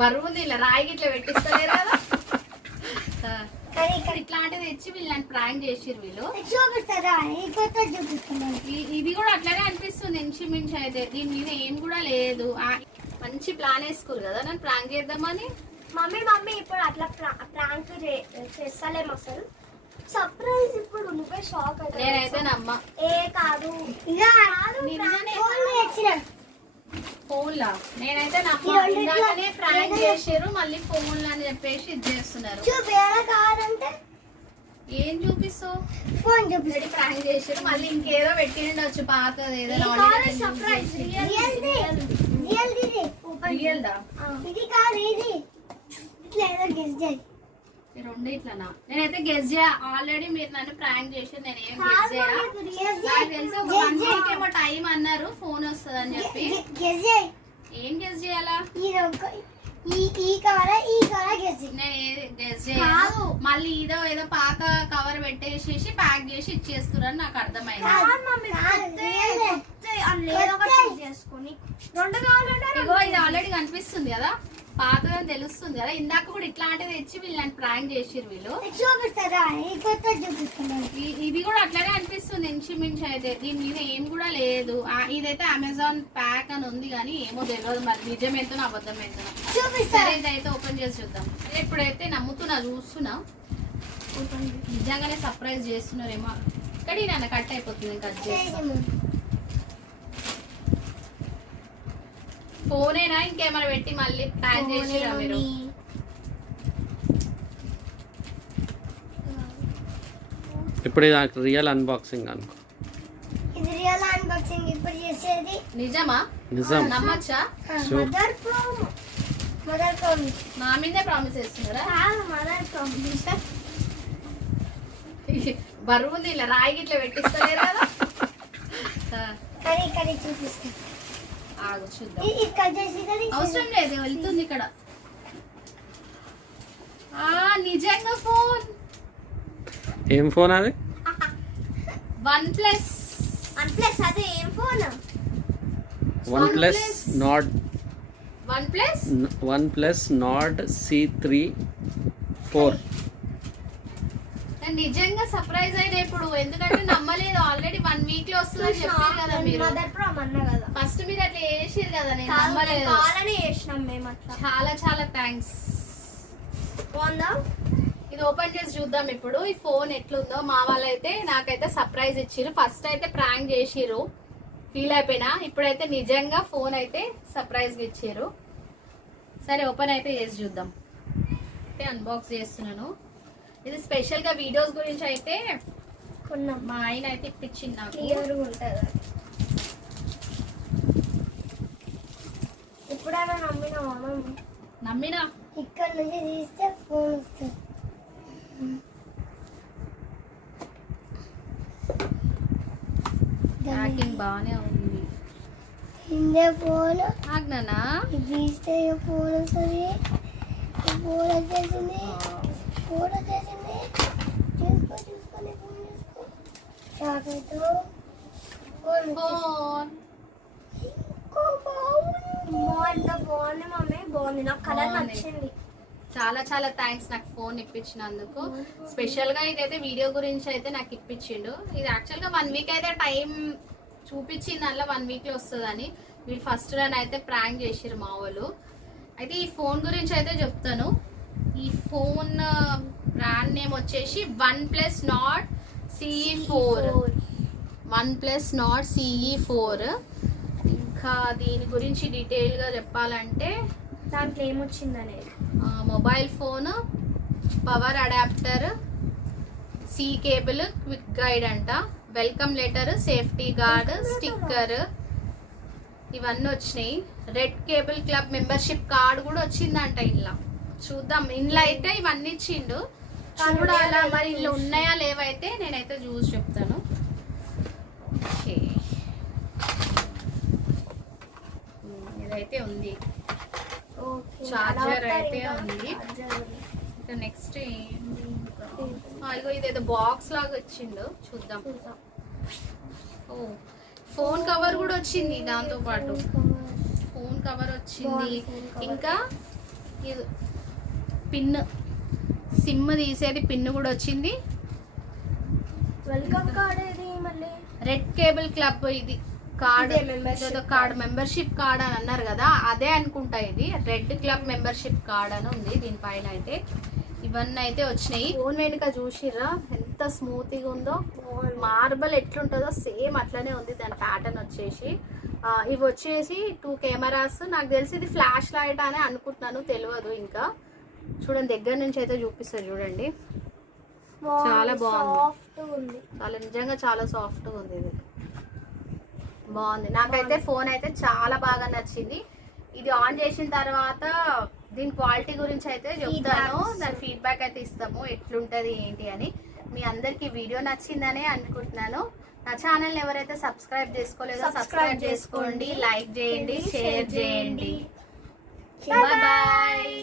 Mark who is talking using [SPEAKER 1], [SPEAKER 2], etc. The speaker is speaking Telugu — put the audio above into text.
[SPEAKER 1] బరువు ఉంది ఇలా రాయి ఇట్లా పెట్టిస్తలేరు కదా. ఇట్లాంటిది తెచ్చి వీళ్ళని ప్రాంక్ చేసిర్రు వీళ్ళు.
[SPEAKER 2] చూపిస్తారా?
[SPEAKER 1] ఇది కూడా అట్లానే అనిపిస్తుంది ఇంచుమించు అయితే. దీని మీద ఏం కూడా లేదు. మంచి ప్లాన్ వేసుకోరు కదా నన్ను ప్రాంక్ చేద్దామని.
[SPEAKER 2] మమ్మీ మమ్మీ ఇప్పుడు అట్లా ప్రాంక్ చేస్తలేం అసలు. సర్ప్రైజ్ ఇప్పుడు నువ్వే షాక్
[SPEAKER 1] నేనైతే నమ్మ.
[SPEAKER 2] ఏ కాదు.
[SPEAKER 1] నిన్ననే
[SPEAKER 2] వచ్చిన
[SPEAKER 1] ఫోన్ లా నేనైతే
[SPEAKER 2] రెండిట్లో
[SPEAKER 1] ఇందాకనే ప్రాంక్ చేసారు మళ్ళీ ఫోన్ అని చెప్పేసి ఇది చేస్తున్నారు.
[SPEAKER 2] కావాలంటే?
[SPEAKER 1] ఏం చూపిస్తావు
[SPEAKER 2] ఫోన్ చూపి.
[SPEAKER 1] ఆల్రెడీ ప్రాంక్ చేసారు మళ్ళీ ఇంకేదో పెట్టిండొచ్చు పాతది ఏదో
[SPEAKER 2] సర్ప్రైజ్ రియల్ది రియల్ది
[SPEAKER 1] రియల్ దా
[SPEAKER 2] ఇది కాదు ఇది. ఇట్లా ఏదో గెస్ చేయి.
[SPEAKER 1] ఈ రెండు ఇట్లానా? నేనైతే గెస్ చేయ ఆల్రెడీ మీరు నన్ను ప్రాంక్ చేసి నేను ఏం గెస్ చేయ? నాకు తెలిసి ఒక వన్ వీక్ ఏమో టైం అన్నారు ఫోన్ వస్తుంది అని చెప్పి. ఏం గెస్ చేయాలా? మళ్ళీ ఏదో ఏదో పాత కవర్ పెట్టేసేసి ప్యాక్ చేసి ఇచ్చేస్తున్నారు నాకు అర్థమైంది.
[SPEAKER 2] చేసుకొని రెండు కావాలంటే
[SPEAKER 1] ఇగో ఇది ఆల్రెడీ కనిపిస్తుంది కదా? పాతదని తెలుస్తుంది కదా. ఇందాక కూడా ఇట్లాంటిది తెచ్చి వీళ్ళని ప్రాంక్ చేసిర్రు వీళ్ళు.
[SPEAKER 2] చూపిస్తారా?
[SPEAKER 1] ఇది కూడా అట్లానే అనిపిస్తుంది ఇంచుమించు అయితే. దీని మీద ఏం కూడా లేదు. ఇదైతే అమెజాన్ ప్యాక్ అని ఉంది కానీ ఏమో తెలియదు మరి. నిజం ఎంతనో అబద్ధం సరే
[SPEAKER 2] చూపిస్తారా
[SPEAKER 1] ఇదైతే ఓపెన్ చేసి చూద్దాం. ఇప్పుడైతే నమ్ముతున్నా చూస్తున్నా నిజంగానే సర్ప్రైజ్ చేస్తున్నారేమో. ఇక్కడ నన్ను కట్ అయిపోతుంది కట్ చేస్తాం. ఫోనేనా? ఇంకేమైనా పెట్టి మళ్ళీ ప్యాక్ చేసిరా మీరు?
[SPEAKER 3] ఇప్పుడు ఇది రియల్ అన్బాక్సింగ్ అనుకో.
[SPEAKER 2] ఇది రియల్ అన్బాక్సింగ్ ఇప్పుడు చేసేది?
[SPEAKER 1] నిజమా?
[SPEAKER 3] నిజం.
[SPEAKER 1] నమ్మచ్చా.
[SPEAKER 2] మదర్ ప్రోమ్ మదర్ ప్రోమ్
[SPEAKER 1] నా మీదే ప్రామిస్ చేస్తున్నారా?
[SPEAKER 2] మదర్ ప్రోమ్
[SPEAKER 1] బరువు ఉంది ఇలా రాయి ఇట్లా పెట్టిస్తలేరు కదా?
[SPEAKER 2] కానీ ఇక్కడ చూపిస్తా.
[SPEAKER 1] అవసరం లేదు వెళ్తుంది ఇక్కడ. ఆ నిజంగా ఫోన్.
[SPEAKER 3] ఏం ఫోన్ అది?
[SPEAKER 1] One plus.
[SPEAKER 2] వన్ ప్లస్ అదే ఏం phone?
[SPEAKER 3] One plus
[SPEAKER 1] OnePlus.
[SPEAKER 3] Not
[SPEAKER 1] one plus?
[SPEAKER 3] One plus not C three four.
[SPEAKER 1] నిజంగా సర్ప్రైజ్ అయినా ఇప్పుడు ఎందుకంటే నమ్మలేదు ఆల్రెడీ వన్ వీక్లో వస్తుందని చెప్పారు కదా మీరు.
[SPEAKER 2] మదర్ ప్రోమ్ అన్నా కదా.
[SPEAKER 1] ఫస్ట్ మీరు అట్లా చేసారు కదా నేను నమ్మలేదు.
[SPEAKER 2] కావాలని చేసినాం మేము అట్లా.
[SPEAKER 1] చాలా చాలా థ్యాంక్స్
[SPEAKER 2] బాగుందా?
[SPEAKER 1] ఇది ఓపెన్ చేసి చూద్దాం ఇప్పుడు. ఈ ఫోన్ ఎట్లుందో మా వాళ్ళైతే నాకైతే సర్ప్రైజ్ ఇచ్చిర్రు. ఫస్ట్ అయితే ప్రాంక్ చేసిర్రు. ఫీల్ అయిపోయినా. ఇప్పుడైతే నిజంగా ఫోన్ అయితే సర్ప్రైజ్ ఇచ్చారు సరే ఓపెన్ అయితే చేసి చూద్దాం. అయితే అన్బాక్స్ చేస్తున్నాను. ఇది స్పెషల్గా వీడియోస్ గురించి అయితే
[SPEAKER 2] కొన్నాం
[SPEAKER 1] మా ఆయన అయితే ఇప్పించింది నాకు.
[SPEAKER 2] క్లియర్ ఉంటుంది? ఎప్పుడైనా నమ్మినావా మనం
[SPEAKER 1] నమ్మినా?
[SPEAKER 2] ఇక్కడ నుంచి తీస్తే ఫోన్ వస్తుంది.
[SPEAKER 1] ప్యాకింగ్ బాగానే ఉంది.
[SPEAKER 2] ఇందే ఫోన్? తీస్తే వస్తుంది. ఫోన్ వచ్చేసింది. ఫోన్ వచ్చేసింది. చాక్లెట్ ఫోన్
[SPEAKER 1] ఫోన్
[SPEAKER 2] బాగుంది మమ్మీ బాగుంది నాకు కలర్ నచ్చింది
[SPEAKER 1] చాలా చాలా థ్యాంక్స్ నాకు ఫోన్ ఇప్పించినందుకు. స్పెషల్గా ఇదైతే వీడియో గురించి అయితే నాకు ఇప్పించిండు. ఇది యాక్చువల్గా వన్ వీక్ అయితే టైం చూపించింది దానిలో వన్ వీక్లో వస్తుందని. వీళ్ళు ఫస్ట్ రన్ అయితే ప్రాంక్ చేసిరు మా వాళ్ళు. అయితే ఈ ఫోన్ గురించి అయితే చెప్తాను. ఈ ఫోన్ బ్రాండ్ నేమ్ వచ్చేసి OnePlus Nord CE four OnePlus Nord CE four ఇంకా దీని గురించి డీటెయిల్గా చెప్పాలంటే
[SPEAKER 2] దాంట్లో ఏమొచ్చింది అనేది
[SPEAKER 1] ఆ, mobile phone power adapter C cable quick guide అంట. Welcome letter safety guard sticker. ఇవన్నీ వచ్చినాయి. Red cable club membership card కూడా వచ్చిందంట ఇంట్లో చూద్దాం. ఇంట్లో అయితే ఇవన్నీ ఇచ్చిండు. చూడాలా మరి ఇంట్లో ఉన్నాయా లేవైతే నేనైతే చూసి చెప్తాను. ఓకే. ఇదైతే ఉంది. చార్జర్ అయితే ఉంది. ఇంకా నెక్స్ట్ ఇగో ఇదేదో బాక్స్ లాగా వచ్చిండు. చూద్దాం. ఓ ఫోన్ కవర్ కూడా వచ్చింది దాంతో పాటు. Phone cover. వచ్చింది. ఇంకా ఇది పిన్. సిమ్ తీసేది పిన్ కూడా వచ్చింది.
[SPEAKER 2] వెల్కమ్ కార్డ్ ఏది మళ్ళీ?
[SPEAKER 1] రెడ్ కేబుల్ క్లబ్ ఇది. కార్డ్ ఏదో కార్డ్ మెంబర్షిప్ కార్డ్ అని అన్నారు కదా అదే అనుకుంటా ఇది. రెడ్ క్లబ్ మెంబర్షిప్ కార్డ్ అని ఉంది దీనిపైన అయితే. ఇవన్నీ అయితే వచ్చినాయి. ఫోన్ వెనుక చూసిర్రా? ఎంత స్మూత్గా ఉందో. మార్బల్ ఎట్లుంటుందో సేమ్ అట్లనే ఉంది. దాని ప్యాటర్న్ వచ్చేసి. ఇవి వచ్చేసి టూ కెమెరాస్ నాకు తెలిసి ఇది ఫ్లాష్ లైట్ అని అనుకుంటున్నాను. తెలియదు ఇంకా. చూడండి దగ్గర నుంచి అయితే చూపిస్తారు చూడండి. చాలా బాగుంది. చాలా నిజంగా చాలా సాఫ్ట్ ఉంది ఇది. బాగుంది. నాకైతే ఫోన్ అయితే చాలా బాగా నచ్చింది. ఇది ఆన్ చేసిన తర్వాత దీని క్వాలిటీ గురించి అయితే చెప్తాను. దాని ఫీడ్బ్యాక్ అయితే ఇస్తాము. ఎట్లుంటది ఏంటి అని. మీ అందరికి వీడియో నచ్చిందనే అనుకుంటున్నాను. నా ఛానల్ ఎవరైతే సబ్స్క్రైబ్ చేసుకోలేదో సబ్స్క్రైబ్ చేసుకోండి. లైక్ చేయండి షేర్ చేయండి. బాయ్